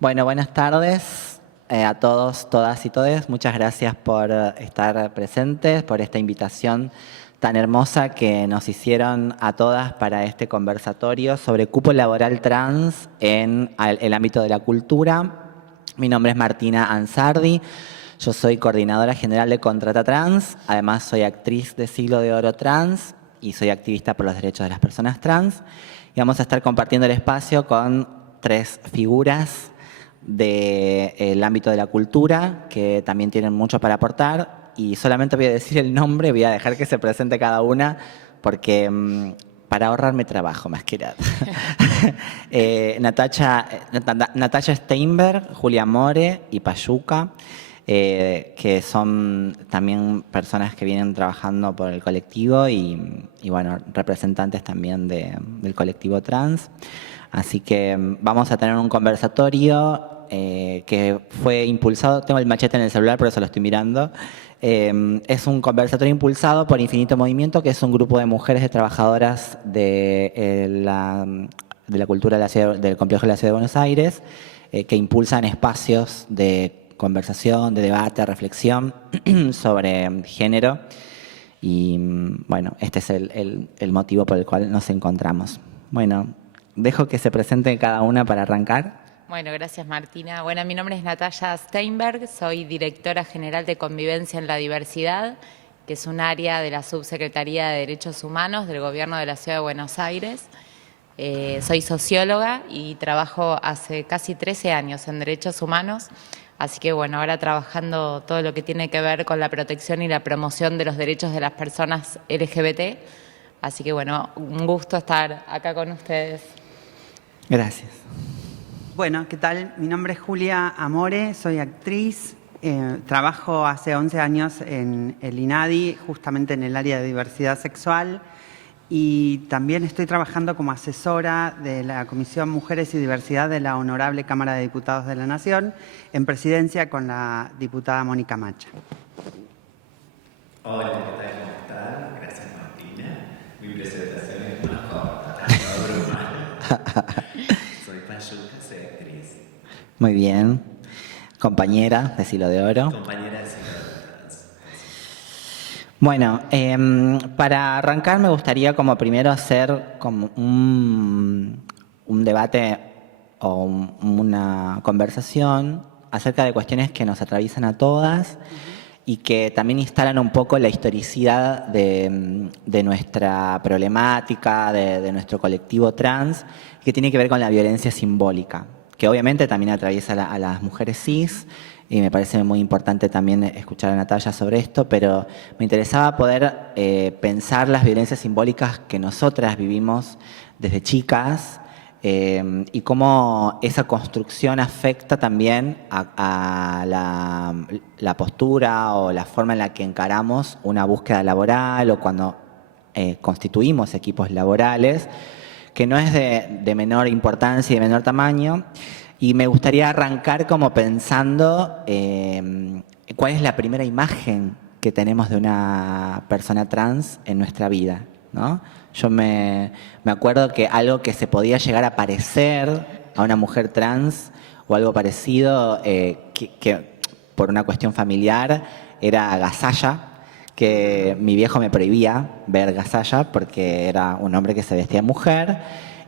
Bueno, buenas tardes a todos, todas y todes. Muchas gracias por estar presentes, por esta invitación tan hermosa que nos hicieron a todas para este conversatorio sobre cupo laboral trans en el ámbito de la cultura. Mi nombre es Martina Ansardi, yo soy coordinadora general de Contrata Trans, además soy actriz de Siglo de Oro Trans y soy activista por los derechos de las personas trans. Y vamos a estar compartiendo el espacio con tres figuras del ámbito de la cultura que también tienen mucho para aportar, y solamente voy a decir el nombre, voy a dejar que se presente cada una porque para ahorrarme trabajo más que nada. Natacha Steinberg, Julia More y Payuca, que son también personas que vienen trabajando por el colectivo y bueno, representantes también del colectivo trans. Así que vamos a tener un conversatorio que fue impulsado, tengo el machete en el celular, por eso lo estoy mirando. Es un conversatorio impulsado por Infinito Movimiento, que es un grupo de mujeres de trabajadoras de la cultura del complejo de la Ciudad de Buenos Aires, que impulsan espacios de conversación, de debate, de reflexión sobre género. Y bueno, este es el motivo por el cual nos encontramos. Bueno, dejo que se presente cada una para arrancar. Bueno, gracias Martina. Bueno, mi nombre es Natacha Steinberg, soy directora general de Convivencia en la Diversidad, que es un área de la Subsecretaría de Derechos Humanos del Gobierno de la Ciudad de Buenos Aires. Soy socióloga y trabajo hace casi 13 años en derechos humanos, así que bueno, ahora trabajando todo lo que tiene que ver con la protección y la promoción de los derechos de las personas LGBT. Así que bueno, un gusto estar acá con ustedes. Gracias. Bueno, ¿qué tal? Mi nombre es Julia Amore, soy actriz, trabajo hace 11 años en el INADI, justamente en el área de diversidad sexual, y también estoy trabajando como asesora de la Comisión Mujeres y Diversidad de la Honorable Cámara de Diputados de la Nación, en presidencia con la diputada Mónica Macha. Hola, ¿qué tal? ¿Cómo están? Gracias, Martina. Mi presentación es más corta, soy Payuca, soy actriz. Muy bien. Compañera de Siglo de Oro. Compañera de Siglo de Oro Trans. Bueno, para arrancar me gustaría como primero hacer como un debate o una conversación acerca de cuestiones que nos atraviesan a todas y que también instalan un poco la historicidad de nuestra problemática, de nuestro colectivo trans, que tiene que ver con la violencia simbólica, que obviamente también atraviesa a las mujeres cis, y me parece muy importante también escuchar a Natalia sobre esto, pero me interesaba poder pensar las violencias simbólicas que nosotras vivimos desde chicas y cómo esa construcción afecta también a la postura o la forma en la que encaramos una búsqueda laboral o cuando constituimos equipos laborales, que no es de menor importancia y de menor tamaño. Y me gustaría arrancar como pensando cuál es la primera imagen que tenemos de una persona trans en nuestra vida, ¿no? Yo me acuerdo que algo que se podía llegar a parecer a una mujer trans o algo parecido, que por una cuestión familiar era Gasalla, que mi viejo me prohibía ver Gasalla porque era un hombre que se vestía de mujer.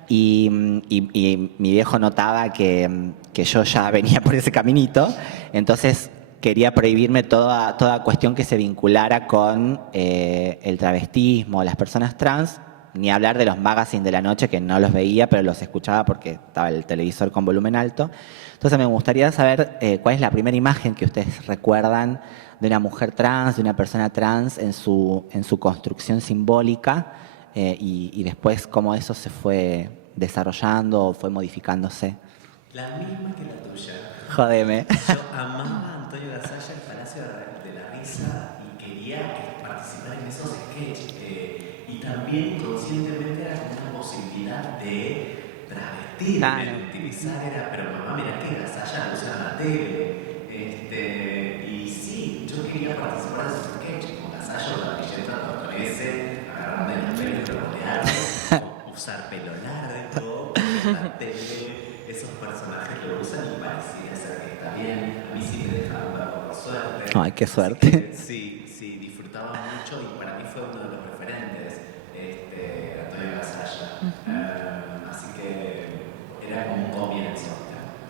Y mi viejo notaba que yo ya venía por ese caminito, entonces quería prohibirme toda cuestión que se vinculara con el travestismo, las personas trans, ni hablar de los magazines de la noche, que no los veía, pero los escuchaba porque estaba el televisor con volumen alto. Entonces me gustaría saber cuál es la primera imagen que ustedes recuerdan de una mujer trans, de una persona trans en su construcción simbólica, y después cómo eso se fue desarrollando o fue modificándose. La misma que la tuya. Jódeme. Yo amaba a Antonio Gasalla, el Palacio de la Risa, y quería participar en esos sketches. Y también conscientemente era como una posibilidad de travestirme, Claro. de utilizar, pero mamá, mira que Gasalla lo usa en la tele. Y sí, yo quería participar de esos sketches, con Gasalla o la billeta tortonese, agarrarme las pelos, rodearme, usar pelo largo, en la tele. esos personajes lo usan y parecía ser que está bien. A mí sí me dejaron ver por suerte. Ay, qué Así suerte. que sí, disfrutaba mucho y para mí fue uno de los referentes, Antonio Gasalla. Así que era como un comienzo.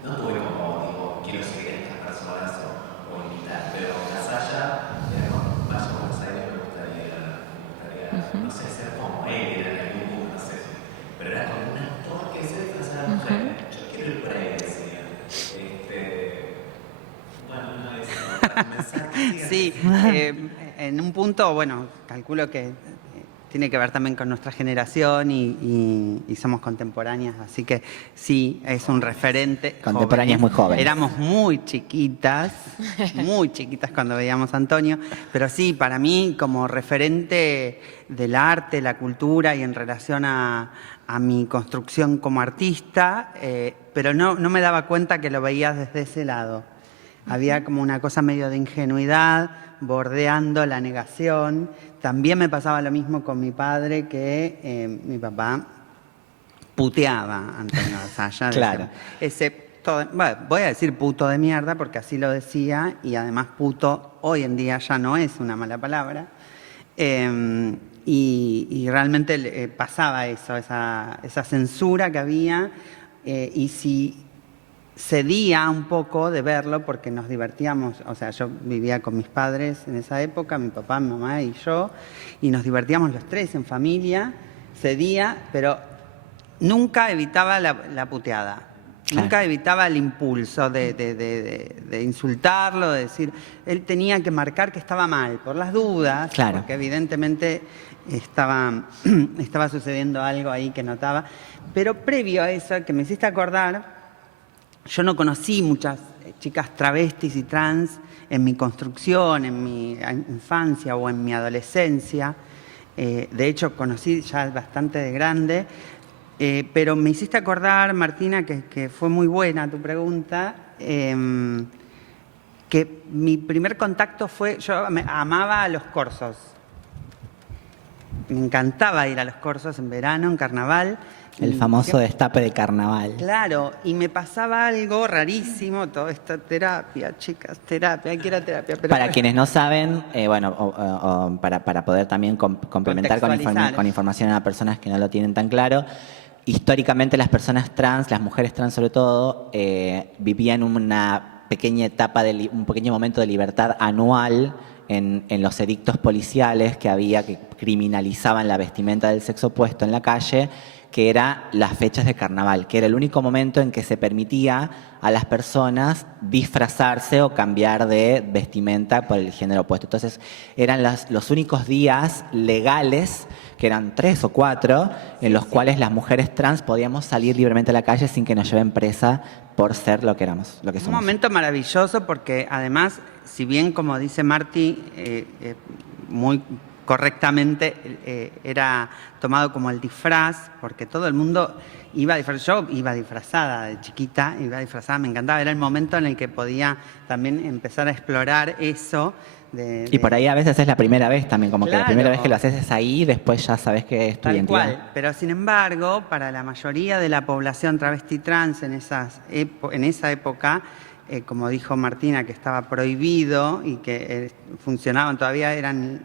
No tuve como, digo, quiero seguir a estas personas o imitar, pero Gasalla era como, vaya a Buenos Aires, me gustaría, no sé, ser como él, era en algún punto, no sé, pero era como un actor que se disfrazaba de mujer. Yo quiero ir por ahí, decía. Bueno, no es para comenzar. Sí, en un punto, bueno, calculo que tiene que ver también con nuestra generación y somos contemporáneas, así que sí, es un referente. Contemporáneas muy jóvenes. Éramos muy chiquitas cuando veíamos a Antonio, pero sí, para mí como referente del arte, la cultura y en relación a mi construcción como artista, pero no me daba cuenta que lo veía desde ese lado. Había como una cosa medio de ingenuidad, bordeando la negación. También me pasaba lo mismo con mi padre, que mi papá puteaba a Antonio Gasalla. Claro. Bueno, voy a decir puto de mierda porque así lo decía, y además puto hoy en día ya no es una mala palabra. Y realmente pasaba eso, esa censura que había, y si cedía un poco de verlo porque nos divertíamos, o sea, yo vivía con mis padres en esa época, mi papá, mi mamá y yo, y nos divertíamos los tres en familia, cedía, pero nunca evitaba la puteada. Claro. Nunca evitaba el impulso de insultarlo, de decir, él tenía que marcar que estaba mal, por las dudas, Claro. porque evidentemente estaba sucediendo algo ahí que notaba. Pero previo a eso, que me hiciste acordar, yo no conocí muchas chicas travestis y trans en mi construcción, en mi infancia o en mi adolescencia. De hecho, conocí ya bastante de grande. Pero me hiciste acordar, Martina, que fue muy buena tu pregunta, que mi primer contacto fue, yo amaba los corsos. Me encantaba ir a los corsos en verano, en carnaval. El famoso destape de carnaval. Claro, y me pasaba algo rarísimo, toda esta terapia, chicas, terapia, hay que ir a terapia. Pero Para quienes no saben, para poder también complementar Contextualizar. con información a personas que no lo tienen tan claro, históricamente las personas trans, las mujeres trans sobre todo, vivían una pequeña etapa, un pequeño momento de libertad anual en los edictos policiales que había, que criminalizaban la vestimenta del sexo opuesto en la calle, que era las fechas de carnaval, que era el único momento en que se permitía a las personas disfrazarse o cambiar de vestimenta por el género opuesto. Entonces, eran los únicos días legales, que eran 3 o 4, en los cuales las mujeres trans podíamos salir libremente a la calle sin que nos lleven presa por ser lo que éramos, lo que somos. Un momento maravilloso porque además, si bien como dice Marti, muy correctamente era tomado como el disfraz, porque todo el mundo iba disfrazado. Yo iba disfrazada de chiquita, me encantaba. Era el momento en el que podía también empezar a explorar eso. Y por ahí a veces es la primera vez también, como que la Claro. primera vez que lo haces es ahí, después ya sabes que es tu Tal identidad. cual, pero sin embargo, para la mayoría de la población travesti trans en esa época, como dijo Martina, que estaba prohibido y que funcionaban todavía,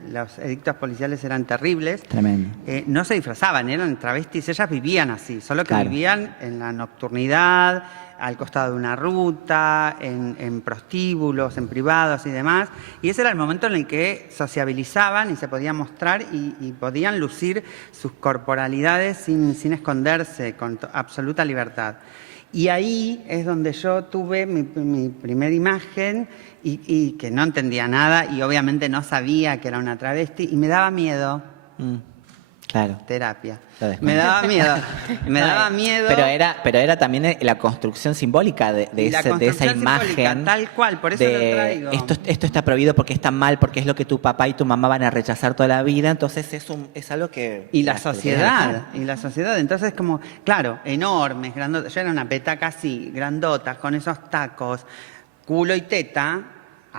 los edictos policiales eran terribles. Tremendo. No se disfrazaban, eran travestis, ellas vivían así, solo que Claro. vivían en la nocturnidad, al costado de una ruta, en prostíbulos, en privados y demás. Y ese era el momento en el que sociabilizaban y se podían mostrar y podían lucir sus corporalidades sin esconderse, con absoluta libertad. Y ahí es donde yo tuve mi primera imagen y que no entendía nada y obviamente no sabía que era una travesti y me daba miedo. Claro. Terapia. Lo desconozco. Me daba miedo. Me daba miedo. Pero era también la construcción simbólica de esa construcción imagen. simbólica, tal cual, por eso lo traigo. Esto está prohibido porque está mal, porque es lo que tu papá y tu mamá van a rechazar toda la vida, entonces es algo que... Y la que sociedad, entonces como, claro, enormes, grandotas. Yo era una petaca así, grandotas, con esos tacos, culo y teta,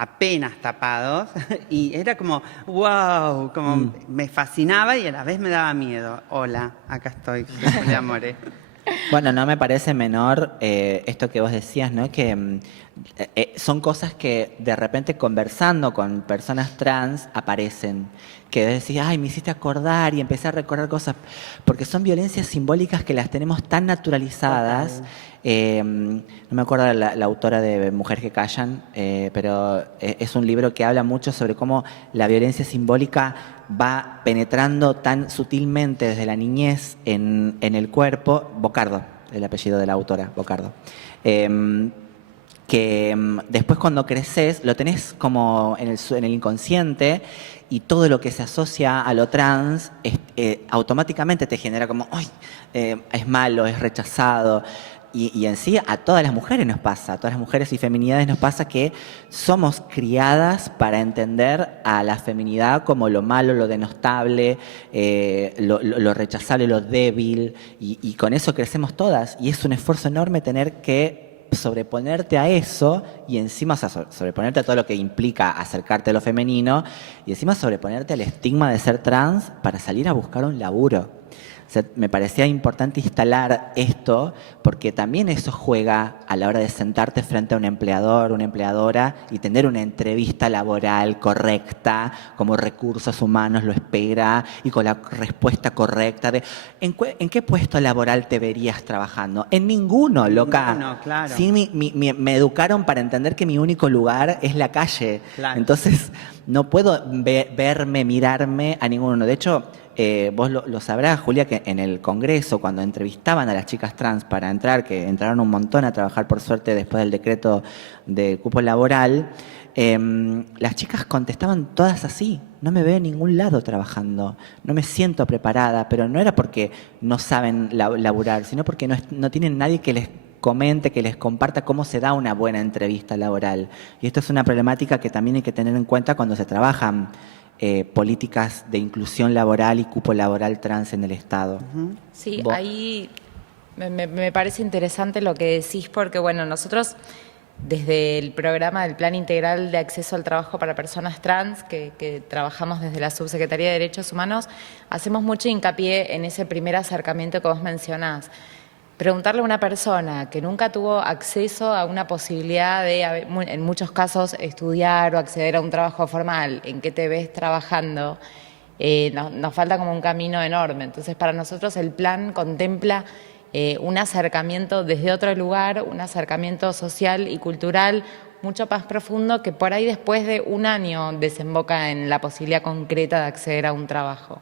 apenas tapados, y era como, wow, como me fascinaba y a la vez me daba miedo. Hola, acá estoy, Julia More. Bueno, no me parece menor esto que vos decías, ¿no? Que son cosas que de repente conversando con personas trans aparecen. Que decís, ay, me hiciste acordar y empecé a recordar cosas. Porque son violencias simbólicas que las tenemos tan naturalizadas. No me acuerdo de la autora de Mujeres que Callan, pero es un libro que habla mucho sobre cómo la violencia simbólica va penetrando tan sutilmente desde la niñez en el cuerpo. Bocardo, el apellido de la autora, Bocardo. Que después cuando creces lo tenés como en el inconsciente y todo lo que se asocia a lo trans automáticamente te genera como, ¡ay! Es malo, es rechazado. Y en sí a todas las mujeres nos pasa, a todas las mujeres y feminidades nos pasa que somos criadas para entender a la feminidad como lo malo, lo denostable, lo rechazable, lo débil, y con eso crecemos todas. Y es un esfuerzo enorme tener que sobreponerte a eso y encima, o sea, sobreponerte a todo lo que implica acercarte a lo femenino y encima sobreponerte al estigma de ser trans para salir a buscar un laburo. O sea, me parecía importante instalar esto porque también eso juega a la hora de sentarte frente a un empleador, una empleadora y tener una entrevista laboral correcta, como Recursos Humanos lo espera y con la respuesta correcta de ¿en qué puesto laboral te verías trabajando? En ninguno, loca. Ninguno, claro. Sí, me educaron para entender que mi único lugar es la calle. Claro. Entonces, no puedo verme, mirarme a ninguno. De hecho, vos lo sabrás, Julia, que en el Congreso, cuando entrevistaban a las chicas trans para entrar, que entraron un montón a trabajar por suerte después del decreto de cupo laboral, las chicas contestaban todas así: no me veo en ningún lado trabajando, no me siento preparada, pero no era porque no saben laburar, sino porque no tienen nadie que les comente, que les comparta cómo se da una buena entrevista laboral. Y esto es una problemática que también hay que tener en cuenta cuando se trabajan políticas de inclusión laboral y cupo laboral trans en el Estado. Sí, ahí me parece interesante lo que decís porque, bueno, nosotros desde el programa del Plan Integral de Acceso al Trabajo para Personas Trans, que trabajamos desde la Subsecretaría de Derechos Humanos, hacemos mucho hincapié en ese primer acercamiento que vos mencionás. Preguntarle a una persona que nunca tuvo acceso a una posibilidad de, en muchos casos, estudiar o acceder a un trabajo formal, ¿en qué te ves trabajando? Nos falta como un camino enorme. Entonces, para nosotros el plan contempla un acercamiento desde otro lugar, un acercamiento social y cultural mucho más profundo que por ahí después de un año desemboca en la posibilidad concreta de acceder a un trabajo.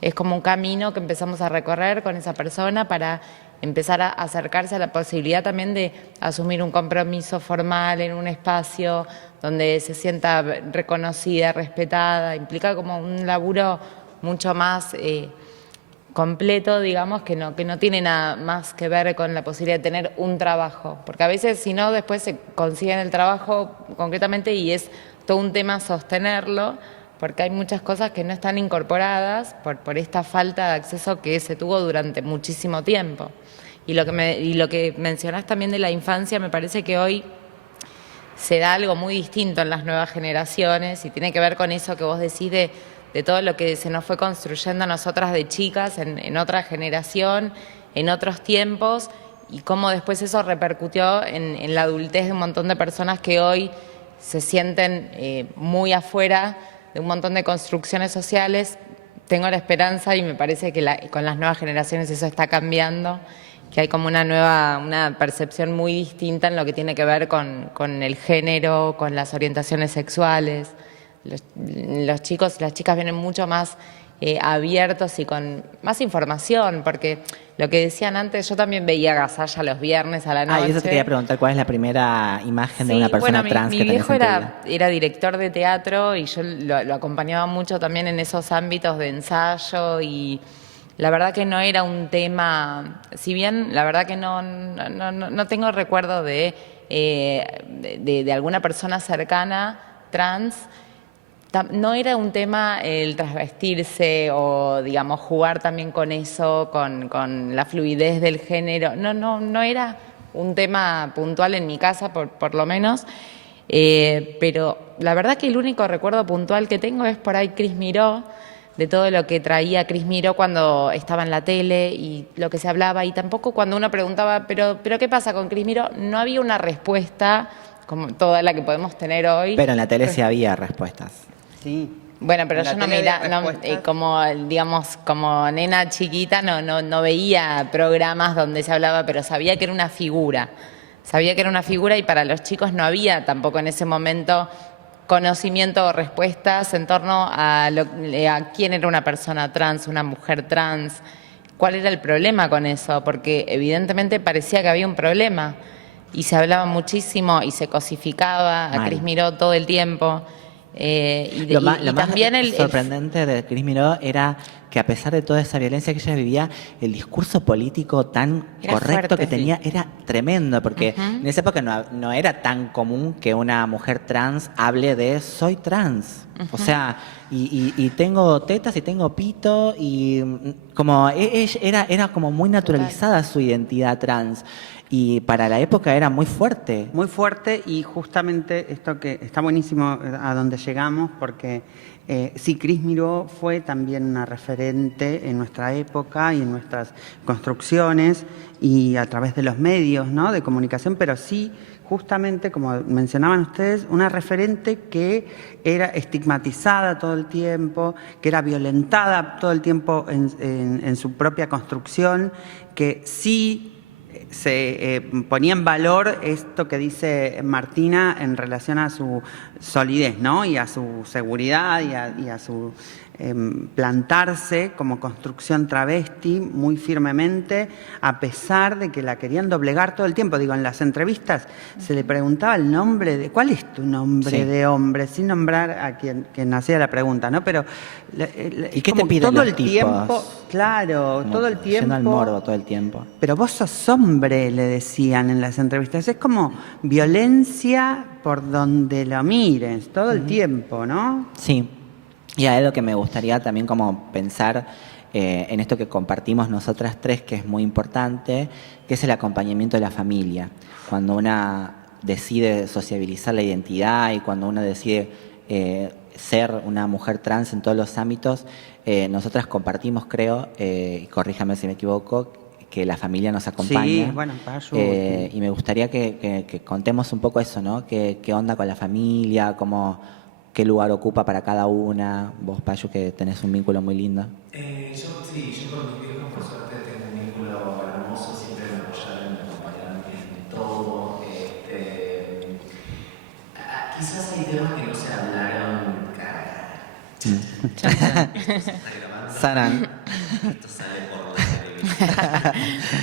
Es como un camino que empezamos a recorrer con esa persona para empezar a acercarse a la posibilidad también de asumir un compromiso formal en un espacio donde se sienta reconocida, respetada. Implica como un laburo mucho más completo, digamos, que no tiene nada más que ver con la posibilidad de tener un trabajo. Porque a veces, si no, después se consiguen el trabajo concretamente y es todo un tema sostenerlo, porque hay muchas cosas que no están incorporadas por esta falta de acceso que se tuvo durante muchísimo tiempo. Y lo que mencionás también de la infancia, me parece que hoy se da algo muy distinto en las nuevas generaciones y tiene que ver con eso que vos decís de todo lo que se nos fue construyendo a nosotras de chicas en otra generación, en otros tiempos, y cómo después eso repercutió en la adultez de un montón de personas que hoy se sienten muy afuera de un montón de construcciones sociales. Tengo la esperanza y me parece que con las nuevas generaciones eso está cambiando, que hay como una percepción muy distinta en lo que tiene que ver con el género, con las orientaciones sexuales. Los chicos y las chicas vienen mucho más abiertos y con más información, porque lo que decían antes, yo también veía Gazalla los viernes a la noche. Y eso te quería preguntar, ¿cuál es la primera imagen de una persona trans que tenés en tu vida? Mi viejo era director de teatro y yo lo acompañaba mucho también en esos ámbitos de ensayo, y la verdad que no era un tema, si bien la verdad que no tengo recuerdo de alguna persona cercana trans, no era un tema el transvestirse o, digamos, jugar también con eso, con la fluidez del género. No era un tema puntual en mi casa, por lo menos. Pero la verdad que el único recuerdo puntual que tengo es por ahí Cris Miró, de todo lo que traía Cris Miró cuando estaba en la tele y lo que se hablaba, y tampoco cuando uno preguntaba, pero ¿qué pasa con Cris Miró? No había una respuesta como toda la que podemos tener hoy. Pero en la tele sí había respuestas. Sí. Bueno, pero En la yo no tele había miraba, respuestas. como, digamos, como nena chiquita no veía programas donde se hablaba, pero sabía que era una figura. Sabía que era una figura y para los chicos no había tampoco en ese momento conocimiento o respuestas en torno a quién era una persona trans, una mujer trans, cuál era el problema con eso, porque evidentemente parecía que había un problema y se hablaba muchísimo y se cosificaba a Mal. Cris Miró todo el tiempo. Lo más También sorprendente de Cris Miró era que a pesar de toda esa violencia que ella vivía, el discurso político tan Era correcto fuerte, que tenía era tremendo, porque en esa época no era tan común que una mujer trans hable de soy trans. O sea, y tengo tetas y tengo pito, y como era como muy naturalizada su identidad trans. Y para la época era muy fuerte. Muy fuerte, y justamente esto que está buenísimo a donde llegamos, porque sí, Cris Miró fue también una referente en nuestra época y en nuestras construcciones y a través de los medios, ¿no?, de comunicación, pero sí, justamente, como mencionaban ustedes, una referente que era estigmatizada todo el tiempo, que era violentada todo el tiempo en su propia construcción, que sí se ponía en valor esto que dice Martina en relación a su solidez, ¿no?, y a su seguridad y a su plantarse como construcción travesti muy firmemente, a pesar de que la querían doblegar todo el tiempo. Digo, en las entrevistas se le preguntaba el nombre de, ¿cuál es tu nombre de hombre? Sin nombrar a quien hacía la pregunta, ¿no? Pero ¿Y qué te piden todo los el tipos? tiempo, claro, Como todo el tiempo. yendo al morbo todo el tiempo. Pero vos sos hombre, le decían en las entrevistas. Es como violencia por donde lo mires, todo el tiempo, ¿no? Sí, y a algo que me gustaría también como pensar en esto que compartimos nosotras tres, que es muy importante, que es el acompañamiento de la familia. Cuando una decide sociabilizar la identidad y cuando una decide ser una mujer trans en todos los ámbitos, nosotras compartimos, creo, y corríjame si me equivoco, que la familia nos acompaña. Sí, bueno, Payu, sí. Y me gustaría que contemos un poco eso, ¿no? ¿Qué onda con la familia? ¿Qué lugar ocupa para cada una? Vos, Payu, que tenés un vínculo muy lindo. Yo con mis viejos, por suerte, tengo un vínculo hermoso, siempre me apoyaron, me acompañaron en todo. Quizás hay temas que no se hablaron cara a cara. Saran. Esto sale por la televisión.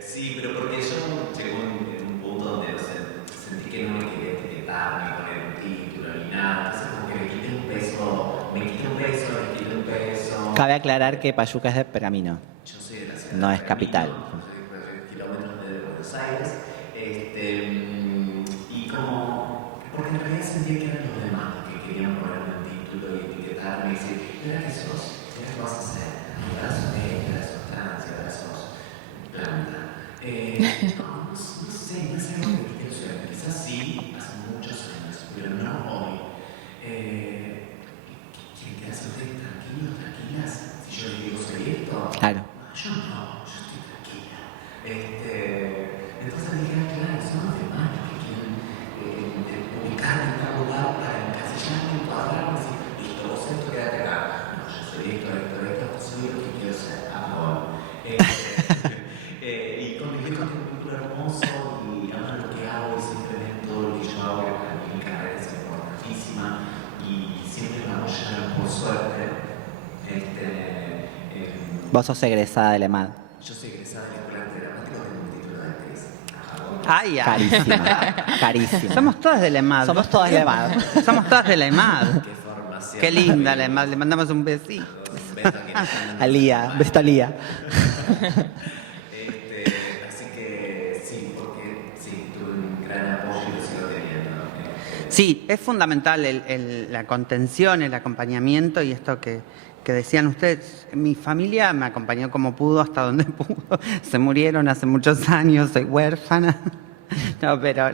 Sí, pero porque yo llegó en un punto donde sentí que no me quería etiquetar, ni poner un título, ni nada. Entonces como que me quité un peso. Cabe aclarar que Payuca es de Pergamino. Yo soy de la ciudad No de es Pergamino, capital. soy de kilómetros de Buenos Aires. Y como, porque en realidad sentía que eran los demás los que querían ponerme un título y etiquetarme y decir, ¿y ahora qué sos? ¿Y ahora qué vas a hacer? ¿Y ahora sos gay? ¿Y ahora sos trans? ¿Y ahora sos planta? No sé, no es algo que quiero ser. Quizás sí, hace muchos años, pero no hoy. ¿Quieren quedarse ustedes tranquilos, tranquilas? Si yo les digo soy esto. Claro. Yo no, yo estoy tranquila. Entonces dije, claro, son los demás los que quieren ubicarme en tal lugar para encasillarme, encuadrarme y decir, listo, vos esto, quédate acá. No, yo soy esto, soy lo que quiero ser, ahora. Y con mi hijo tengo un vínculo hermoso y aman lo que hago y siempre ven todo lo que yo hago, que para mí mi carrera es importantísima y siempre me apoyaron por suerte. Vos sos egresada de la EMAD. Yo soy egresada de la Escuela de Arte Dramático, tengo un título de actriz. Ay, ay. Carísima. Carísima. Somos todas de la EMAD. Somos todas de la EMAD. Somos todas de la EMAD. Qué formación. Qué linda la EMAD. Le mandamos un besito. Un beso a quienes están A Lía, besito a Lía. Así que sí, porque sí, tuve un gran apoyo y lo sigo teniendo. Sí, es fundamental la contención, el acompañamiento y esto que decían ustedes. Mi familia me acompañó como pudo, hasta donde pudo. Se murieron hace muchos años, soy huérfana. No, pero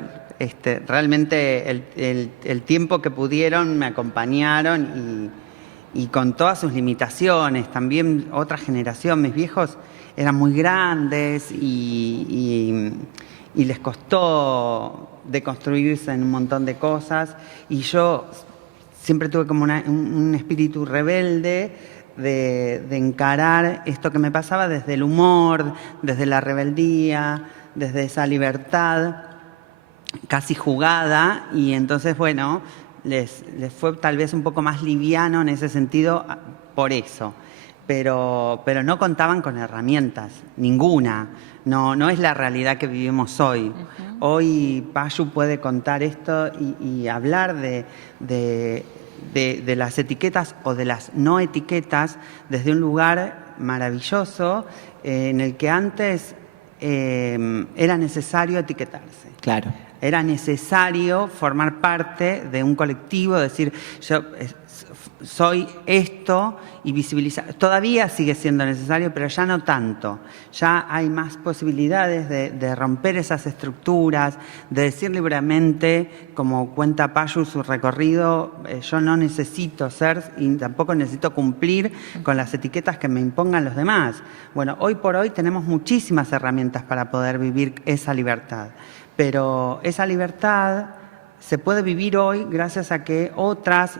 realmente el tiempo que pudieron me acompañaron y con todas sus limitaciones. También otra generación, mis viejos eran muy grandes y les costó deconstruirse en un montón de cosas, y yo siempre tuve como un espíritu rebelde de encarar esto que me pasaba desde el humor, desde la rebeldía, desde esa libertad casi jugada, y entonces, bueno, les fue tal vez un poco más liviano en ese sentido por eso. Pero no contaban con herramientas, ninguna. No es la realidad que vivimos hoy. Uh-huh. Hoy Payu puede contar esto y hablar de las etiquetas o de las no etiquetas desde un lugar maravilloso en el que antes era necesario etiquetarse. Claro. Era necesario formar parte de un colectivo, decir, yo soy esto, y visibilizar. Todavía sigue siendo necesario, pero ya no tanto. Ya hay más posibilidades de romper esas estructuras, de decir libremente, como cuenta Payu su recorrido, yo no necesito ser y tampoco necesito cumplir con las etiquetas que me impongan los demás. Bueno, hoy por hoy tenemos muchísimas herramientas para poder vivir esa libertad. Pero esa libertad se puede vivir hoy gracias a que otros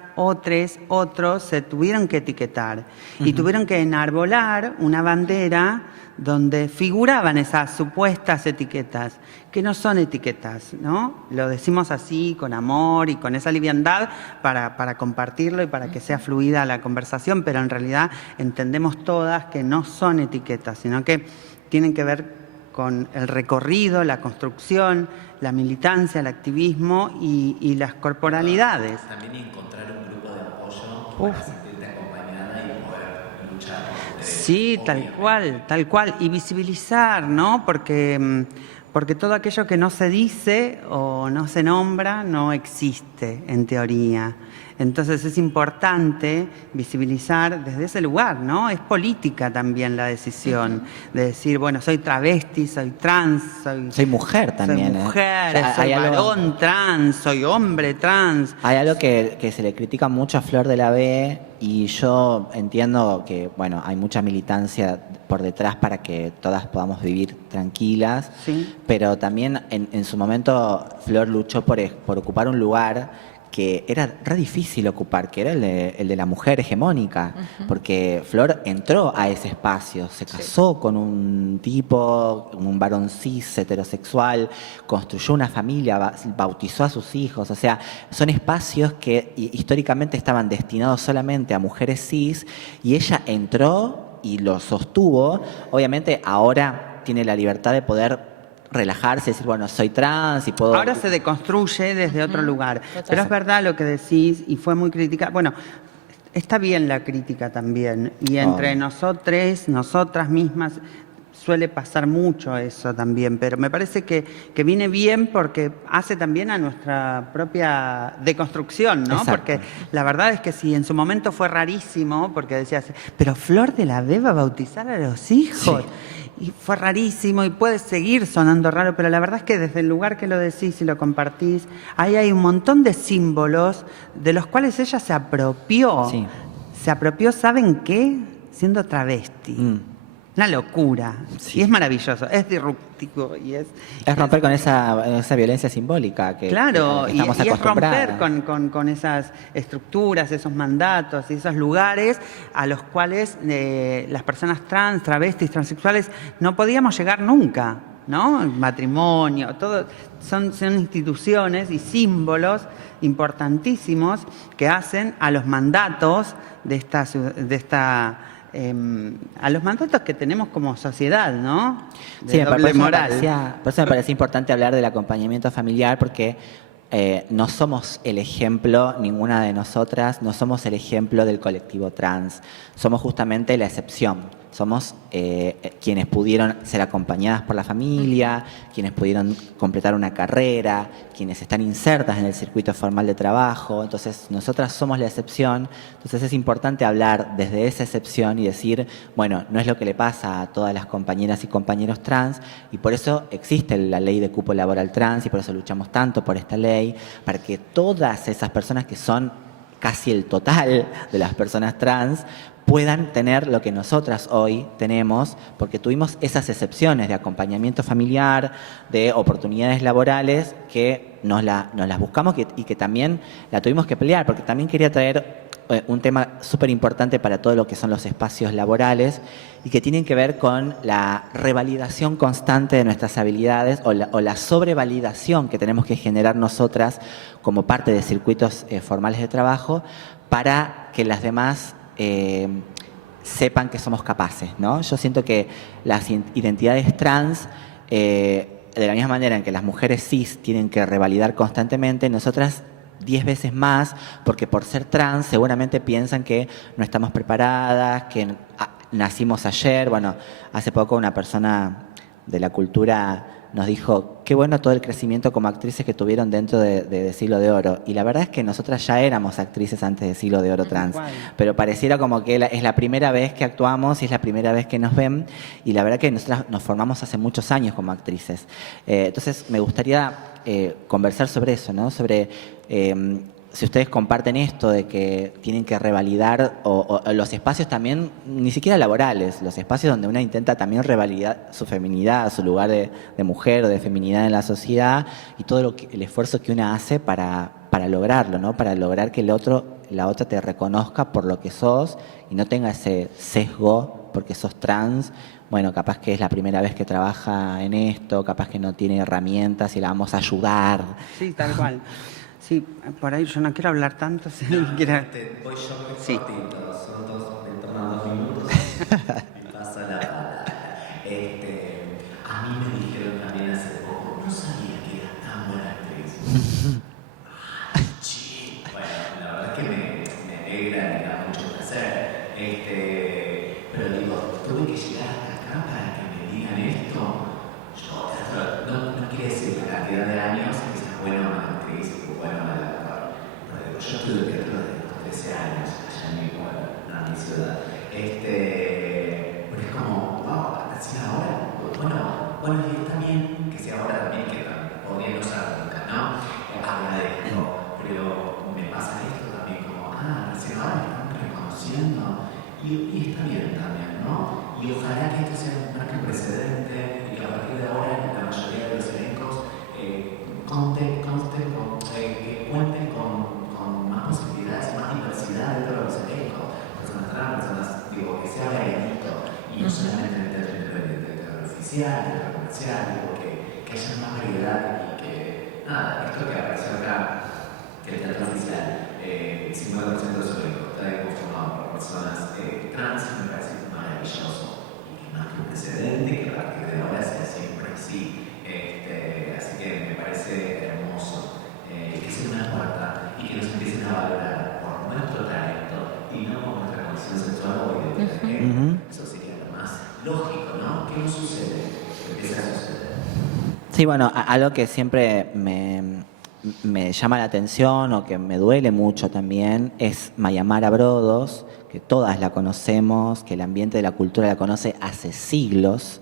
se tuvieron que etiquetar y tuvieron que enarbolar una bandera donde figuraban esas supuestas etiquetas, que no son etiquetas, ¿no? Lo decimos así, con amor y con esa liviandad para compartirlo y para que sea fluida la conversación, pero en realidad entendemos todas que no son etiquetas, sino que tienen que ver con el recorrido, la construcción, la militancia, el activismo y las corporalidades. También encontrar un grupo de apoyo para sentirte acompañada y poder luchar. Sí, tal cual. Y visibilizar, ¿no? Porque todo aquello que no se dice o no se nombra no existe en teoría. Entonces es importante visibilizar desde ese lugar, ¿no? Es política también la decisión de decir, bueno, soy travesti, soy trans, soy mujer también. Soy mujer, soy varón trans, soy hombre trans. Hay algo que se le critica mucho a Flor de la B, y yo entiendo que, bueno, hay mucha militancia por detrás para que todas podamos vivir tranquilas, ¿sí? Pero también en su momento Flor luchó por ocupar un lugar que era re difícil ocupar, que era el de la mujer hegemónica, porque Flor entró a ese espacio, se casó con un tipo, un varón cis, heterosexual, construyó una familia, bautizó a sus hijos, o sea, son espacios que históricamente estaban destinados solamente a mujeres cis, y ella entró y lo sostuvo. Obviamente ahora tiene la libertad de poder relajarse, decir, bueno, soy trans y puedo... Ahora se deconstruye desde otro lugar. Pero es verdad lo que decís, y fue muy crítica. Bueno, está bien la crítica también. Y entre nosotras mismas, suele pasar mucho eso también. Pero me parece que viene bien porque hace también a nuestra propia deconstrucción, ¿no? Exacto. Porque la verdad es que si en su momento fue rarísimo, porque decías, pero Flor de la B va a bautizar a los hijos. Sí. Y fue rarísimo y puede seguir sonando raro, pero la verdad es que desde el lugar que lo decís y lo compartís, ahí hay un montón de símbolos de los cuales ella se apropió. Sí. Se apropió, ¿saben qué? Siendo travesti. Una locura. Sí. Y es maravilloso, es disruptivo. Y es romper con esa violencia simbólica que claro, que estamos y es acostumbrados. romper con esas estructuras, esos mandatos y esos lugares a los cuales las personas trans, travestis, transexuales no podíamos llegar nunca, ¿no? El matrimonio, todo son instituciones y símbolos importantísimos que hacen a los mandatos a los mandatos que tenemos como sociedad, ¿no? Sí, por eso me parecía importante hablar del acompañamiento familiar, porque no somos el ejemplo, ninguna de nosotras, no somos el ejemplo del colectivo trans, somos justamente la excepción. Somos quienes pudieron ser acompañadas por la familia, quienes pudieron completar una carrera, quienes están insertas en el circuito formal de trabajo. Entonces, nosotras somos la excepción. Entonces, es importante hablar desde esa excepción y decir, bueno, no es lo que le pasa a todas las compañeras y compañeros trans, y por eso existe la ley de cupo laboral trans, y por eso luchamos tanto por esta ley, para que todas esas personas que son casi el total de las personas trans, puedan tener lo que nosotras hoy tenemos, porque tuvimos esas excepciones de acompañamiento familiar, de oportunidades laborales, que nos las buscamos y que también la tuvimos que pelear, porque también quería traer un tema súper importante para todo lo que son los espacios laborales y que tienen que ver con la revalidación constante de nuestras habilidades o la sobrevalidación que tenemos que generar nosotras como parte de circuitos formales de trabajo para que las demás sepan que somos capaces, ¿no? Yo siento que las identidades trans, de la misma manera en que las mujeres cis tienen que revalidar constantemente, nosotras 10 veces más, porque por ser trans seguramente piensan que no estamos preparadas, que nacimos ayer. Bueno, hace poco una persona de la cultura nos dijo, qué bueno todo el crecimiento como actrices que tuvieron dentro de Siglo de Oro. Y la verdad es que nosotras ya éramos actrices antes de Siglo de Oro trans, pero pareciera como que es la primera vez que actuamos y es la primera vez que nos ven, y la verdad que nosotras nos formamos hace muchos años como actrices. Entonces me gustaría conversar sobre eso, ¿no? Sobre si ustedes comparten esto de que tienen que revalidar o los espacios también, ni siquiera laborales, los espacios donde una intenta también revalidar su feminidad, su lugar de mujer o de feminidad en la sociedad y todo el esfuerzo que una hace para lograrlo, ¿no? Para lograr que la otra te reconozca por lo que sos y no tenga ese sesgo porque sos trans. Bueno, capaz que es la primera vez que trabaja en esto, capaz que no tiene herramientas y la vamos a ayudar. Sí, tal cual. Sí, por ahí yo no quiero hablar tanto. Si voy yo sí. Cortito, son me toman 2 minutos y pasa la palabra. A mí me dijeron también hace poco, no sabía que era tan buena actriz. Bueno, la verdad es que me alegra, me da mucho placer. Pero digo, tuve que llegar hasta acá para que me digan esto. Yo, no quiere decir la cantidad de años que sea buena o mala actriz o buena o mala actor. Pero yo estuve teatro desde los 13 años, allá en mi pueblo, en mi ciudad. Pero es como, wow, así ahora. Bueno, y está bien que sea ahora también, que podría no ser nunca, ¿no? Agradezco, pero me pasa esto también como, recién ahora me están reconociendo. Y está bien también, ¿no? Y ojalá que esto sea un marco precedente y que a partir de ahora la mayoría de los elencos cuenten con más posibilidades y más diversidad dentro de los elencos. Personas trans, personas, que se abra el hito y no solamente en el teatro oficial, el teatro comercial, que haya más variedad y que, esto que apareció acá, que el teatro oficial, 50% de su elenco está conformado por personas trans, me parece maravilloso y que más que un precedente, que a partir de ahora sea siempre así. Así que me parece hermoso que sea una puerta y que nos empiecen a valorar por nuestro talento y no por nuestra condición sexual o identitaria. Eso sería lo más lógico, ¿no? ¿Qué no sucede? Que empieza a suceder. Sí, bueno, algo que siempre me llama la atención o que me duele mucho también es Mayamara Brodos, que todas la conocemos, que el ambiente de la cultura la conoce hace siglos.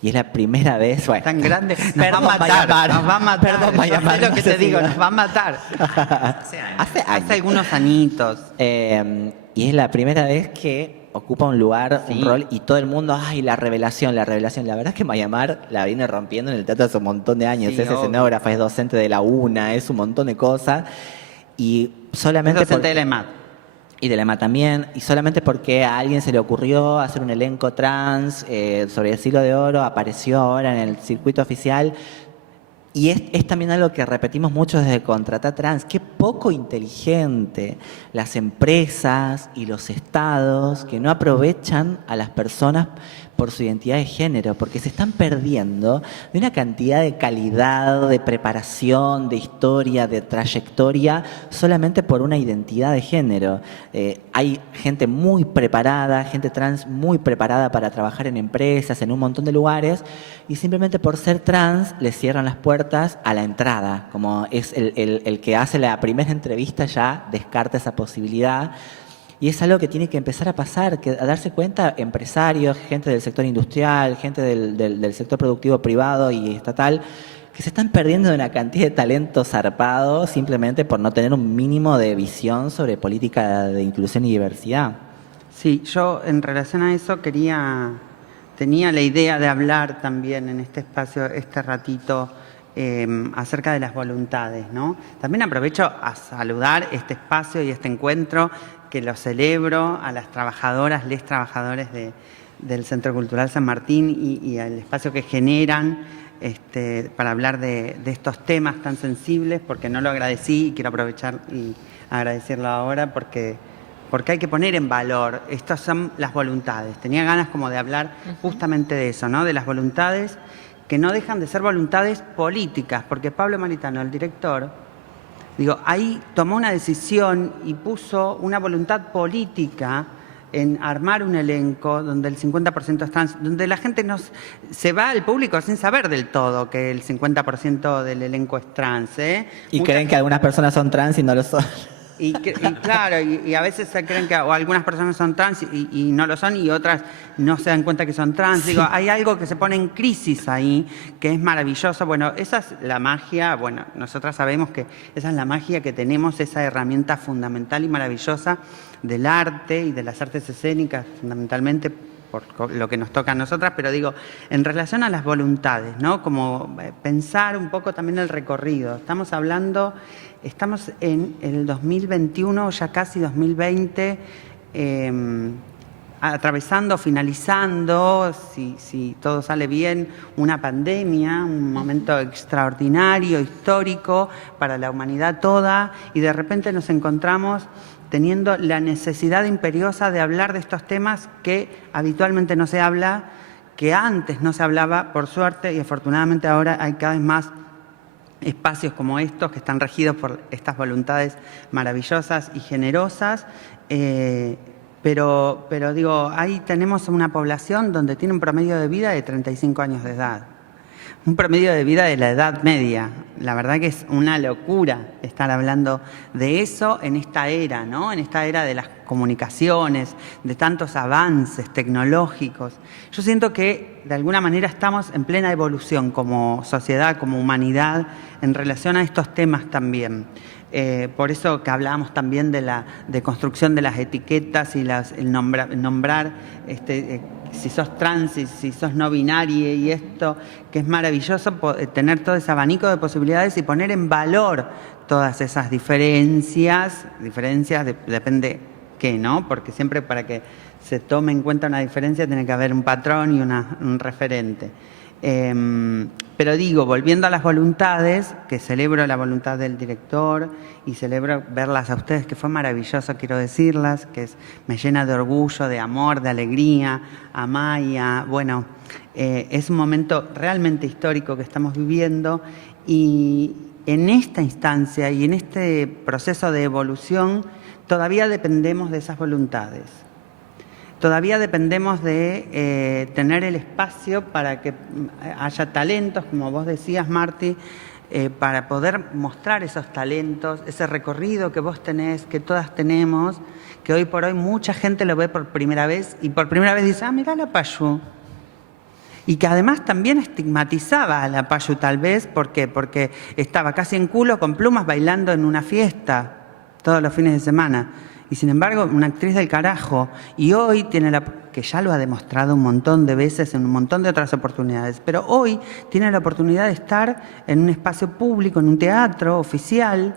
Y es la primera vez, bueno, tan grande, nos va a matar, nos va a matar. Perdón, Mayamara, es lo que te digo, nos va a matar. Hace algunos añitos. Y es la primera vez que ocupa un lugar, un rol, y todo el mundo, la revelación. La verdad es que Mayamar la viene rompiendo en el teatro hace un montón de años. Es escenógrafa, es docente de la UNA, es un montón de cosas. Y solamente es docente de la EMAT. Y de la EMA también, y solamente porque a alguien se le ocurrió hacer un elenco trans sobre el Siglo de Oro, apareció ahora en el circuito oficial. Y es también algo que repetimos mucho desde Contrata Trans, qué poco inteligente las empresas y los estados que no aprovechan a las personas por su identidad de género, porque se están perdiendo de una cantidad de calidad, de preparación, de historia, de trayectoria, solamente por una identidad de género. Hay gente muy preparada, gente trans muy preparada para trabajar en empresas, en un montón de lugares, y simplemente por ser trans les cierran las puertas a la entrada, como es el que hace la primera entrevista ya descarta esa posibilidad. Y es algo que tiene que empezar a pasar, a darse cuenta empresarios, gente del sector industrial, gente del sector productivo privado y estatal, que se están perdiendo de una cantidad de talentos zarpados simplemente por no tener un mínimo de visión sobre política de inclusión y diversidad. Sí, yo en relación a eso tenía la idea de hablar también en este espacio, este ratito, acerca de las voluntades, ¿no? También aprovecho a saludar este espacio y este encuentro, que lo celebro, a las trabajadoras, les trabajadores del Centro Cultural San Martín y al espacio que generan para hablar de estos temas tan sensibles, porque no lo agradecí y quiero aprovechar y agradecerlo ahora porque hay que poner en valor, estas son las voluntades. Tenía ganas como de hablar justamente de eso, ¿no? De las voluntades que no dejan de ser voluntades políticas, porque Pablo Maritano, el director, ahí tomó una decisión y puso una voluntad política en armar un elenco donde el 50% es trans, donde la gente se va al público sin saber del todo que el 50% del elenco es trans, ¿eh? Y creen que algunas personas son trans y no lo son. Y claro, y a veces se creen que o algunas personas son trans y no lo son, y otras no se dan cuenta que son trans. Sí. Hay algo que se pone en crisis ahí, que es maravilloso. Bueno, esa es la magia, bueno, nosotras sabemos que esa es la magia que tenemos, esa herramienta fundamental y maravillosa del arte y de las artes escénicas, fundamentalmente por lo que nos toca a nosotras, pero en relación a las voluntades, ¿no? Como pensar un poco también el recorrido. Estamos en el 2021, ya casi 2020, atravesando, finalizando, si todo sale bien, una pandemia, un momento extraordinario, histórico para la humanidad toda, y de repente nos encontramos teniendo la necesidad imperiosa de hablar de estos temas que habitualmente no se habla, que antes no se hablaba, por suerte, y afortunadamente ahora hay cada vez más espacios como estos que están regidos por estas voluntades maravillosas y generosas, pero ahí tenemos una población donde tiene un promedio de vida de 35 años de edad. Un promedio de vida de la Edad Media. La verdad que es una locura estar hablando de eso en esta era, ¿no? En esta era de las comunicaciones, de tantos avances tecnológicos. Yo siento que de alguna manera estamos en plena evolución como sociedad, como humanidad, en relación a estos temas también. Por eso que hablábamos también de construcción de las etiquetas y el nombrar si sos trans, si sos no binaria, y esto, que es maravilloso tener todo ese abanico de posibilidades y poner en valor todas esas diferencias depende qué, ¿no? Porque siempre para que se tome en cuenta una diferencia tiene que haber un patrón y un referente. Pero volviendo a las voluntades, que celebro la voluntad del director y celebro verlas a ustedes, que fue maravilloso, quiero decirlas, que me llena de orgullo, de amor, de alegría, a Maya. Bueno, es un momento realmente histórico que estamos viviendo, y en esta instancia y en este proceso de evolución todavía dependemos de esas voluntades. Todavía dependemos de tener el espacio para que haya talentos, como vos decías, Marti, para poder mostrar esos talentos, ese recorrido que vos tenés, que todas tenemos, que hoy por hoy mucha gente lo ve por primera vez, y por primera vez dice, mirá la Payu. Y que además también estigmatizaba a la Payu tal vez, ¿por qué? Porque estaba casi en culo con plumas bailando en una fiesta todos los fines de semana. Y sin embargo, una actriz del carajo. Y hoy que ya lo ha demostrado un montón de veces en un montón de otras oportunidades, pero hoy tiene la oportunidad de estar en un espacio público, en un teatro oficial,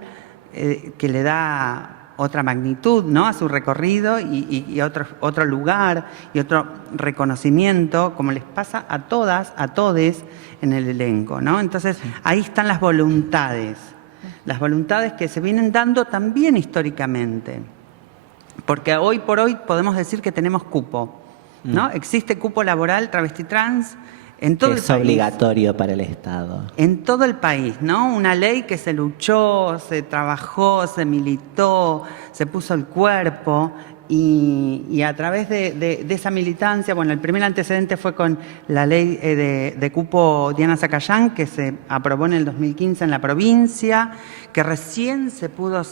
que le da otra magnitud, ¿no?, a su recorrido y otro lugar y otro reconocimiento, como les pasa a todas, a todes en el elenco, ¿no? Entonces, ahí están las voluntades que se vienen dando también históricamente. Porque hoy por hoy podemos decir que tenemos cupo, ¿no? Existe cupo laboral travesti trans en todo el país. Es obligatorio para el Estado. En todo el país, ¿no? Una ley que se luchó, se trabajó, se militó, se puso el cuerpo, y a través de esa militancia, bueno, el primer antecedente fue con la ley de cupo Diana Zacayán, que se aprobó en el 2015 en la provincia, que recién se pudo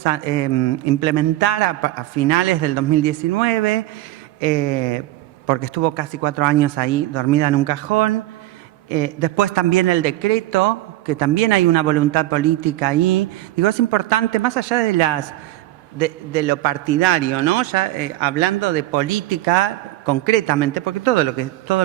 implementar a finales del 2019, porque estuvo casi 4 años ahí dormida en un cajón. Después también el decreto que también hay una voluntad política ahí. Digo, es importante, más allá de lo partidario, ¿no? Ya hablando de política concretamente, porque todo lo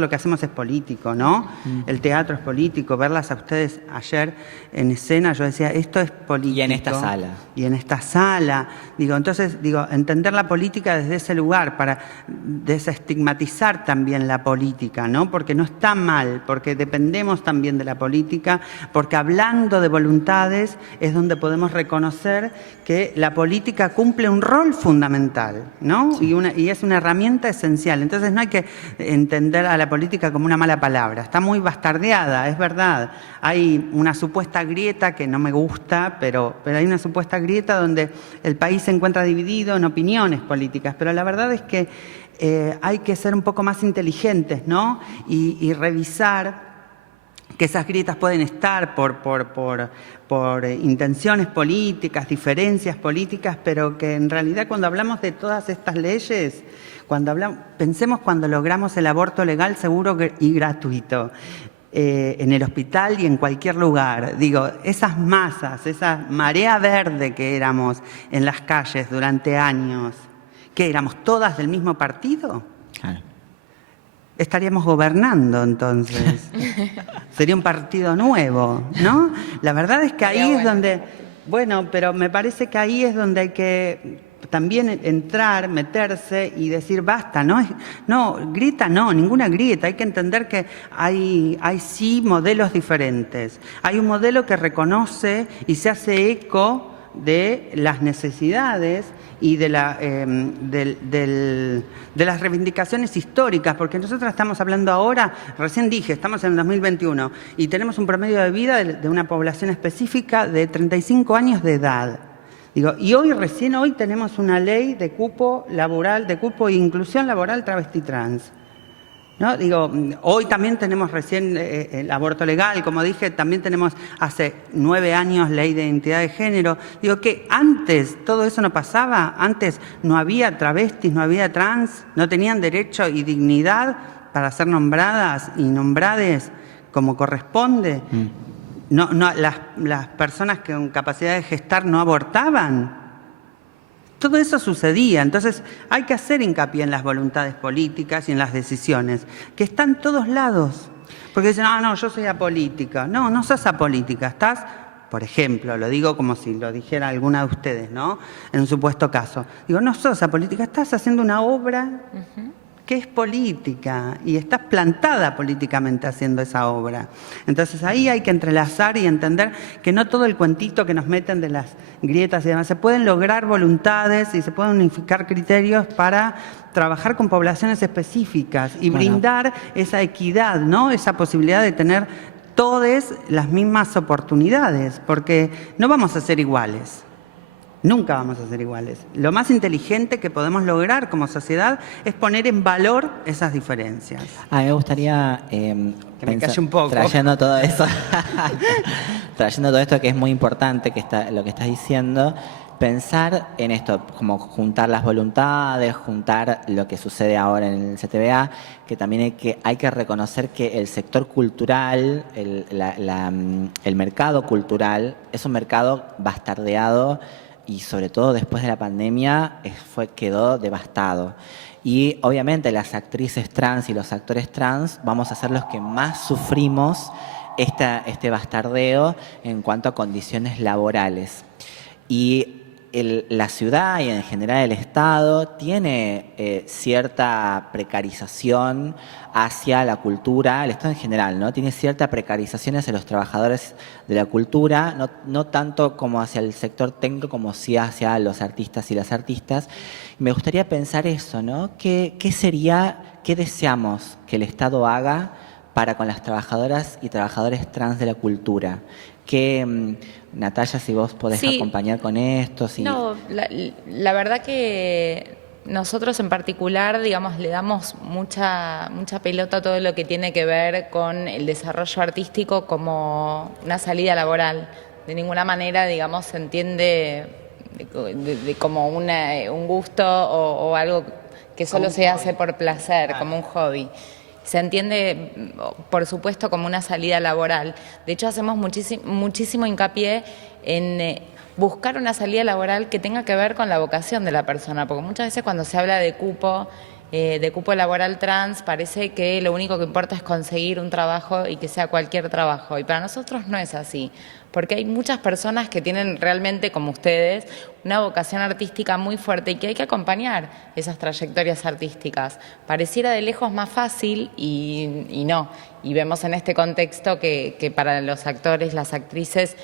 que hacemos es político, ¿no? El teatro es político, verlas a ustedes ayer en escena, yo decía, esto es político. Y en esta sala. Y en esta sala. Entonces, entender la política desde ese lugar, para desestigmatizar también la política, ¿no? Porque no está mal, porque dependemos también de la política, porque hablando de voluntades es donde podemos reconocer que la política cumple un rol fundamental, ¿no? Sí. Y es una herramienta esencial. Entonces no hay que entender a la política como una mala palabra. Está muy bastardeada, es verdad. Hay una supuesta grieta que no me gusta, pero hay una supuesta grieta donde el país se encuentra dividido en opiniones políticas. Pero la verdad es que hay que ser un poco más inteligentes, ¿no? Y revisar que esas grietas pueden estar por intenciones políticas, diferencias políticas, pero que en realidad cuando hablamos de todas estas leyes, pensemos cuando logramos el aborto legal, seguro y gratuito, en el hospital y en cualquier lugar. Esas masas, esa marea verde que éramos en las calles durante años, ¿qué éramos todas del mismo partido? Claro. Estaríamos gobernando entonces. Sería un partido nuevo, ¿no? La verdad es que ahí es donde... Bueno, pero me parece que ahí es donde hay que también entrar, meterse y decir basta, ¿no? No, grieta no, ninguna grieta. Hay que entender que hay sí modelos diferentes. Hay un modelo que reconoce y se hace eco de las necesidades y de las reivindicaciones históricas, porque nosotros estamos hablando ahora, recién dije, estamos en el 2021 y tenemos un promedio de vida de una población específica de 35 años de edad. Y recién hoy tenemos una ley de cupo laboral, de cupo e inclusión laboral travesti trans. ¿No? Hoy también tenemos recién el aborto legal, como dije, también tenemos hace 9 años ley de identidad de género. Que antes todo eso no pasaba, antes no había travestis, no había trans, no tenían derecho y dignidad para ser nombradas y nombrades como corresponde. Las personas con capacidad de gestar no abortaban. Todo eso sucedía, entonces hay que hacer hincapié en las voluntades políticas y en las decisiones, que están en todos lados. Porque dicen, no, yo soy apolítica. No, no sos apolítica, estás, por ejemplo, lo digo como si lo dijera alguna de ustedes, ¿no? En un supuesto caso. No sos apolítica, estás haciendo una obra que es política y estás plantada políticamente haciendo esa obra. Entonces ahí hay que entrelazar y entender que no todo el cuentito que nos meten de las grietas y demás, se pueden lograr voluntades y se pueden unificar criterios para trabajar con poblaciones específicas y brindar esa equidad, ¿no? Esa posibilidad de tener todas las mismas oportunidades, porque no vamos a ser iguales. Nunca vamos a ser iguales. Lo más inteligente que podemos lograr como sociedad es poner en valor esas diferencias. A mí me gustaría que me calle un poco. Trayendo todo eso, trayendo todo esto que es muy importante, lo que estás diciendo, pensar en esto, como juntar las voluntades, juntar lo que sucede ahora en el CTBA, que también hay que reconocer que el sector cultural, el mercado cultural, es un mercado bastardeado y sobre todo después de la pandemia quedó devastado. Y obviamente las actrices trans y los actores trans vamos a ser los que más sufrimos este bastardeo en cuanto a condiciones laborales. Y la ciudad y en general el Estado tiene cierta precarización hacia la cultura, el Estado en general, ¿no? Tiene cierta precarización hacia los trabajadores de la cultura, no tanto como hacia el sector técnico, como sí hacia los artistas y las artistas. Me gustaría pensar eso, ¿no? ¿Qué deseamos que el Estado haga para con las trabajadoras y trabajadores trans de la cultura? Natalia, si vos podés acompañar con esto. No, la verdad que nosotros en particular, digamos, le damos mucha pelota a todo lo que tiene que ver con el desarrollo artístico como una salida laboral. De ninguna manera, digamos, se entiende como un gusto o algo que solo se hace por placer, como un hobby. se entiende, por supuesto, como una salida laboral. De hecho, hacemos muchísimo hincapié en buscar una salida laboral que tenga que ver con la vocación de la persona, porque muchas veces cuando se habla de cupo laboral trans, parece que lo único que importa es conseguir un trabajo y que sea cualquier trabajo. Y para nosotros no es así, porque hay muchas personas que tienen realmente, como ustedes, una vocación artística muy fuerte y que hay que acompañar esas trayectorias artísticas. Pareciera de lejos más fácil y no. Y vemos en este contexto que para los actores, las actrices,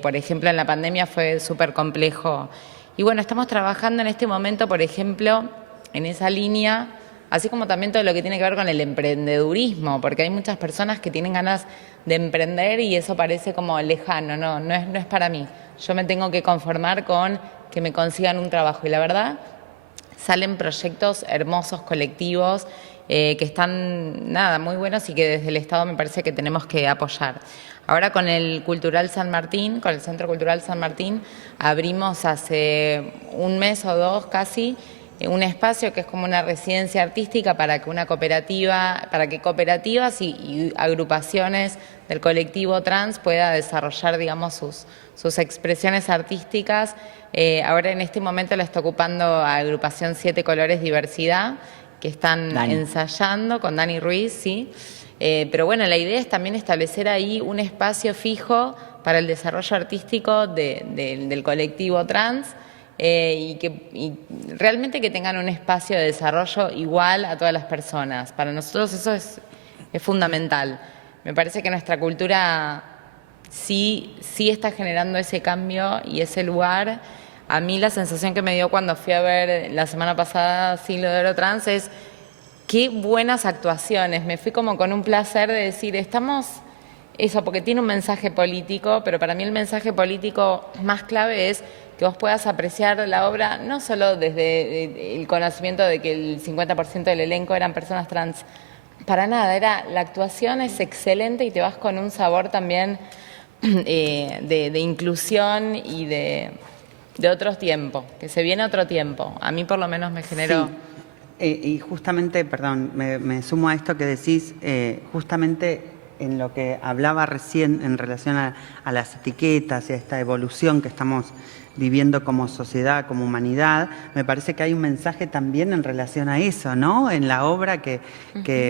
por ejemplo, en la pandemia fue súper complejo. Y bueno, estamos trabajando en este momento, por ejemplo, en esa línea, así como también todo lo que tiene que ver con el emprendedurismo, porque hay muchas personas que tienen ganas de emprender y eso parece como lejano, no es para mí. Yo me tengo que conformar con que me consigan un trabajo y la verdad salen proyectos hermosos, colectivos, que están, muy buenos y que desde el Estado me parece que tenemos que apoyar. Ahora con el Cultural San Martín, con el Centro Cultural San Martín, abrimos hace un mes o dos casi, un espacio que es como una residencia artística para que cooperativas y agrupaciones del colectivo trans pueda desarrollar, digamos, sus expresiones artísticas. Ahora en este momento la está ocupando a agrupación 7 Colores Diversidad, que están ensayando con Dani Ruiz, sí. Pero bueno, la idea es también establecer ahí un espacio fijo para el desarrollo artístico del colectivo trans, y realmente que tengan un espacio de desarrollo igual a todas las personas. Para nosotros eso es fundamental. Me parece que nuestra cultura sí está generando ese cambio y ese lugar. A mí la sensación que me dio cuando fui a ver la semana pasada Siglo de Oro Trans es qué buenas actuaciones. Me fui como con un placer de decir, estamos... Eso, porque tiene un mensaje político, pero para mí el mensaje político más clave es que vos puedas apreciar la obra no solo desde el conocimiento de que el 50% del elenco eran personas trans, para nada, la actuación es excelente y te vas con un sabor también de inclusión y de otro tiempo, que se viene otro tiempo. A mí por lo menos me generó... Sí. Y justamente, perdón, me sumo a esto que decís, justamente... En lo que hablaba recién en relación a las etiquetas y a esta evolución que estamos viviendo como sociedad, como humanidad, me parece que hay un mensaje también en relación a eso, ¿no? En la obra que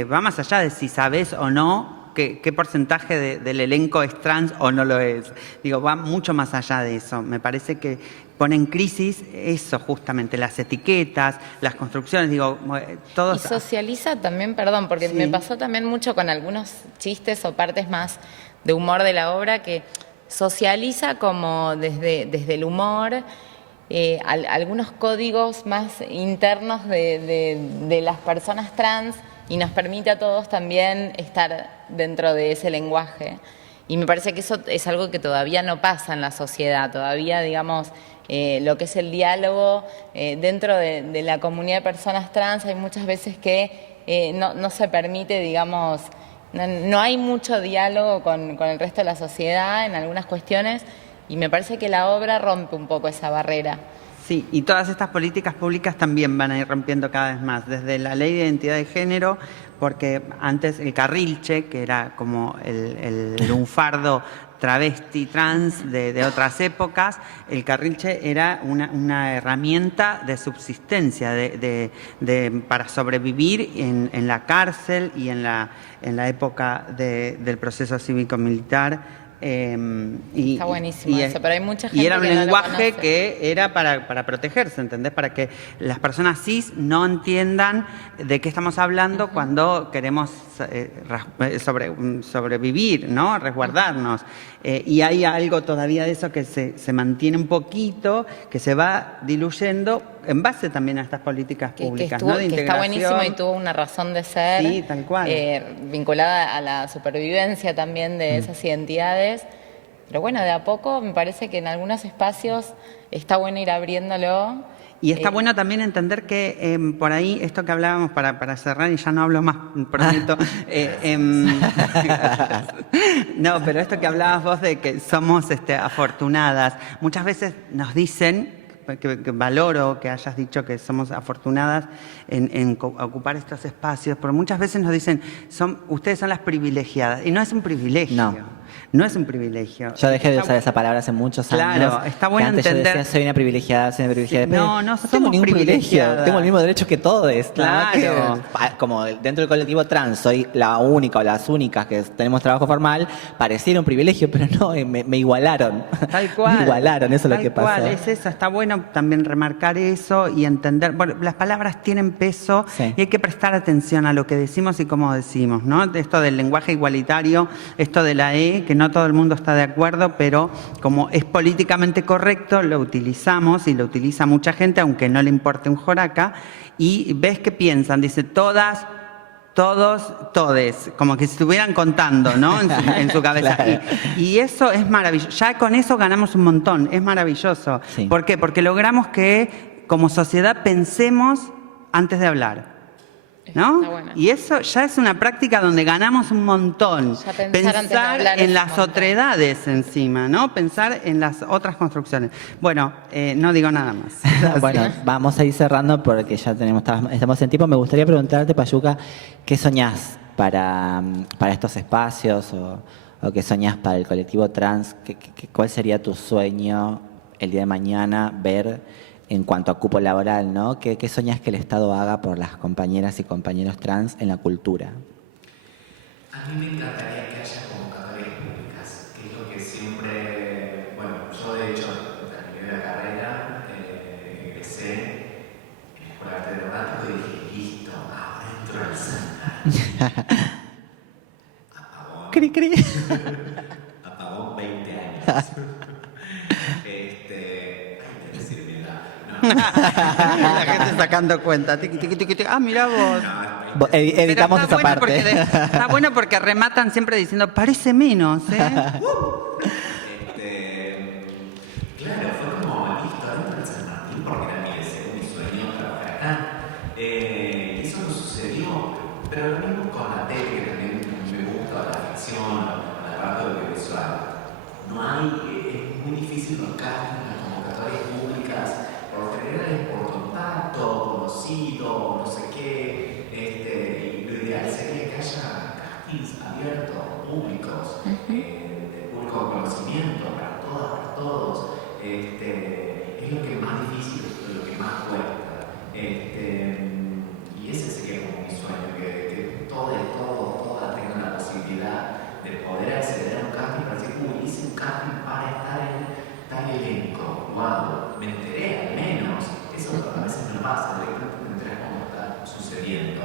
va más allá de si sabes o no qué porcentaje del elenco es trans o no lo es. Digo, va mucho más allá de eso. Me parece que pone en crisis eso justamente, las etiquetas, las construcciones, digo, todos... Y socializa también, perdón, porque sí. Me pasó también mucho con algunos chistes o partes más de humor de la obra que socializa como desde el humor algunos códigos más internos de las personas trans y nos permite a todos también estar dentro de ese lenguaje. Y me parece que eso es algo que todavía no pasa en la sociedad, todavía, digamos... lo que es el diálogo dentro de la comunidad de personas trans, hay muchas veces que no se permite, digamos, no hay mucho diálogo con el resto de la sociedad en algunas cuestiones y me parece que la obra rompe un poco esa barrera. Sí, y todas estas políticas públicas también van a ir rompiendo cada vez más, desde la ley de identidad de género, porque antes el carrilche, que era como el lunfardo travesti, trans de otras épocas, el carrilche era una herramienta de subsistencia, para sobrevivir en la cárcel y en la época del proceso cívico-militar. Está buenísimo eso, pero hay mucha gente y era un que lenguaje no que era para protegerse, ¿entendés? Para que las personas cis no entiendan de qué estamos hablando cuando queremos sobrevivir, ¿no? Resguardarnos. Y hay algo todavía de eso que se mantiene un poquito, que se va diluyendo en base también a estas políticas públicas, ¿no? De que está integración. buenísimo y tuvo una razón de ser, sí, tal cual. Vinculada a la supervivencia también de esas identidades. Pero bueno, de a poco me parece que en algunos espacios está bueno ir abriéndolo. Y está bueno también entender que por ahí, esto que hablábamos para cerrar, y ya no hablo más, prometo. No, pero esto que hablabas vos de que somos afortunadas, muchas veces nos dicen, que valoro que hayas dicho que somos afortunadas en ocupar estos espacios, porque muchas veces nos dicen, ustedes son las privilegiadas, y no es un privilegio. No es un privilegio. Yo dejé de usar esa palabra hace muchos años. Claro, está bueno antes entender. yo decía, soy una privilegiada, soy una privilegiada. Sí, no tengo somos ningún privilegio. privilegiadas. Tengo el mismo derecho que todos. Claro. Como dentro del colectivo trans soy la única o las únicas que tenemos trabajo formal, pareciera un privilegio, pero no, me igualaron. Tal cual. Me igualaron, eso es lo que Tal pasó. cual, es eso. Está bueno también remarcar eso y entender. Bueno, las palabras tienen peso Sí. y hay que prestar atención a lo que decimos y cómo decimos, ¿no? Esto del lenguaje igualitario, esto de la E, que no todo el mundo está de acuerdo, pero como es políticamente correcto, lo utilizamos y lo utiliza mucha gente, aunque no le importe un joraca, y ves que piensan, dice todas, todos, todes, como que se estuvieran contando, ¿no? En su cabeza. Claro. Y eso es maravilloso. Ya con eso ganamos un montón, es maravilloso. Sí. ¿Por qué? Porque logramos que como sociedad pensemos antes de hablar. ¿No? Está bueno. Y eso ya es una práctica donde ganamos un montón. Ya pensar antes de hablar es en un las montón. otredades encima, ¿no? Pensar en las otras construcciones. Bueno, no digo nada más. Bueno, vamos a ir cerrando porque ya estamos en tiempo. Me gustaría preguntarte, Payuca, ¿qué soñás para estos espacios o qué soñás para el colectivo trans? ¿Cuál sería tu sueño el día de mañana ver en cuanto a cupo laboral, ¿no? ¿Qué soñás que el Estado haga por las compañeras y compañeros trans en la cultura? A mí me encantaría que haya convocatorias públicas, que es lo que siempre, bueno, yo de hecho terminé la carrera, egresé en la Escuela de Arte Dramático y dije, listo, ahora entro al Santa. Apagón. Cri, cri. Apagón 20 años. Hay que decir mi edad. No, La gente sacando cuenta. Tiqui, tiqui, tiqui, tiqui. Ah, mirá vos. Editamos Pero esa parte. está bueno porque rematan siempre diciendo, parece menos, ¿eh? Claro, fue como listo, adentro del San Martín, porque era mi deseo, mi sueño trabajar acá. Eso no sucedió, pero lo mismo con la tele, que también me gusta, la ficción, la parte audiovisual. No hay, es muy difícil los castings, las convocatorias públicas, por lo general es por contacto, conocido, no sé qué. Y lo ideal sería que haya castings abiertos, públicos, de público conocimiento, para todas, para todos. Es lo que más difícil, es lo que más cuesta. Y ese sería como mi sueño, que todas tengan la posibilidad de poder acceder a un casting para decir, hice un casting para estar en tal elenco. Wow, me enteré al menos. Eso a veces no pasa, directamente te enteras cómo está sucediendo.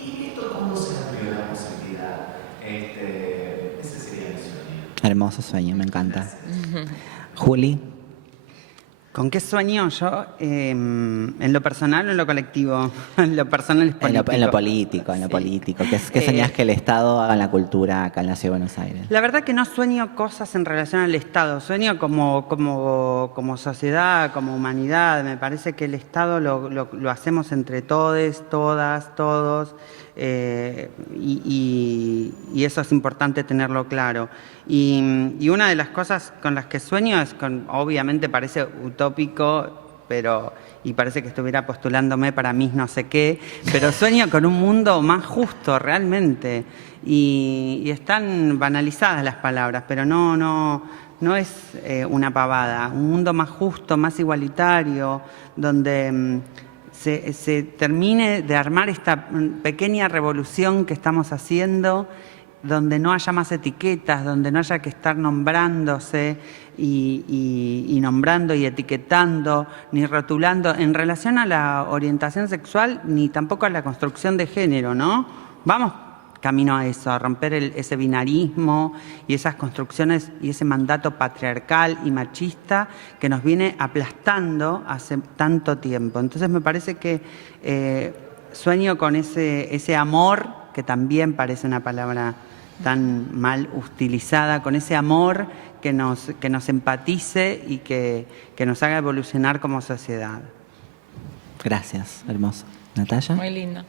Y esto cuando se abrió la posibilidad. Ese sería mi sueño. Hermoso sueño, me encanta. Juli. ¿Con qué sueño yo? ¿En lo personal o en lo colectivo? En lo personal es político. En lo político, en lo Sí. político. ¿Qué soñás que el Estado haga en la cultura acá en la Ciudad de Buenos Aires? La verdad que no sueño cosas en relación al Estado, sueño como sociedad, como humanidad. Me parece que el Estado lo hacemos entre todes, todas, todos, y eso es importante tenerlo claro. Y una de las cosas con las que sueño es obviamente parece utópico, y parece que estuviera postulándome para mí no sé qué, pero sueño con un mundo más justo realmente. Y están banalizadas las palabras, pero no es una pavada. Un mundo más justo, más igualitario, donde se termine de armar esta pequeña revolución que estamos haciendo, donde no haya más etiquetas, donde no haya que estar nombrándose y nombrando y etiquetando, ni rotulando en relación a la orientación sexual, ni tampoco a la construcción de género, ¿no? Vamos camino a eso, a romper ese binarismo y esas construcciones y ese mandato patriarcal y machista que nos viene aplastando hace tanto tiempo. Entonces me parece que sueño con ese amor, que también parece una palabra tan mal utilizada, con ese amor que nos empatice y que nos haga evolucionar como sociedad. Gracias, hermoso. ¿Natalia? Muy lindo.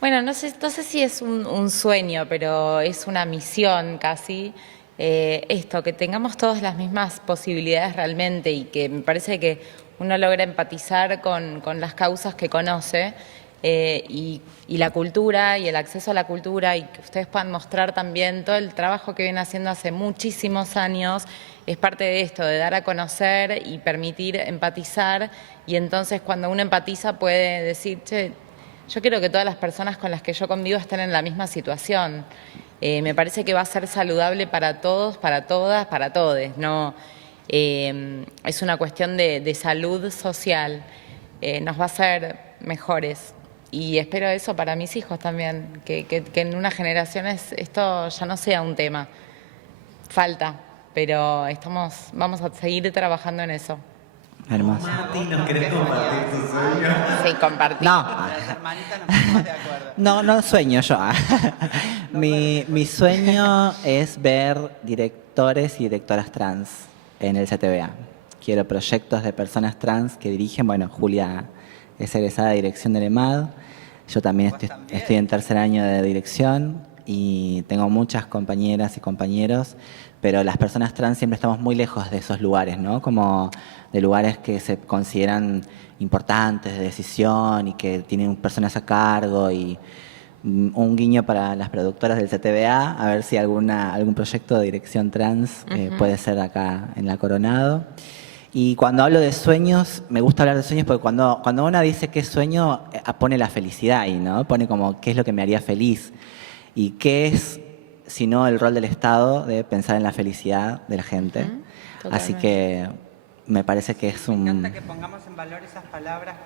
Bueno, no sé si es un sueño, pero es una misión casi, esto, que tengamos todas las mismas posibilidades realmente y que me parece que uno logra empatizar con las causas que conoce y la cultura y el acceso a la cultura y que ustedes puedan mostrar también todo el trabajo que vienen haciendo hace muchísimos años, es parte de esto, de dar a conocer y permitir empatizar y entonces cuando uno empatiza puede decir, che, yo quiero que todas las personas con las que yo convivo estén en la misma situación. Me parece que va a ser saludable para todos, para todas, para todes. No, es una cuestión de salud social. Nos va a hacer mejores. Y espero eso para mis hijos también, que en unas generaciones esto ya no sea un tema. Falta, pero vamos a seguir trabajando en eso. Hermoso. Mati, ¿nos querés compartir tu sueño? Sí, compartir. No, Las hermanitas nos ponemos de acuerdo. no sueño yo. Mi sueño es ver directores y directoras trans en el CTBA. Quiero proyectos de personas trans que dirigen. Bueno, Julia es egresada de dirección del EMAD. Yo también estoy en tercer año de dirección y tengo muchas compañeras y compañeros, pero las personas trans siempre estamos muy lejos de esos lugares, ¿no? Como de lugares que se consideran importantes de decisión y que tienen personas a cargo y un guiño para las productoras del CTBA, a ver si algún proyecto de dirección trans puede ser acá en La Coronado. Y cuando hablo de sueños, me gusta hablar de sueños porque cuando una dice qué sueño, pone la felicidad ahí, ¿no? Pone como qué es lo que me haría feliz. Y qué es, si no, el rol del Estado de pensar en la felicidad de la gente. Así que me parece que es un... Me encanta que pongamos en valor esas palabras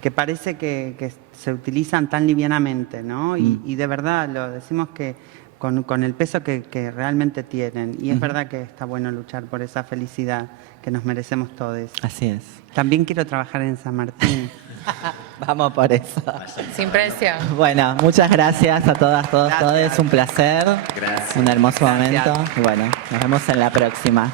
que parece que se utilizan tan livianamente, ¿no? Y de verdad lo decimos que con el peso que realmente tienen. Y es verdad que está bueno luchar por esa felicidad que nos merecemos todos. Así es. También quiero trabajar en San Martín. Vamos por eso. Sin presión. Bueno, muchas gracias a todas, todos, Gracias. todos. Un placer. Gracias. Un hermoso Gracias. momento. Y bueno, nos vemos en la próxima.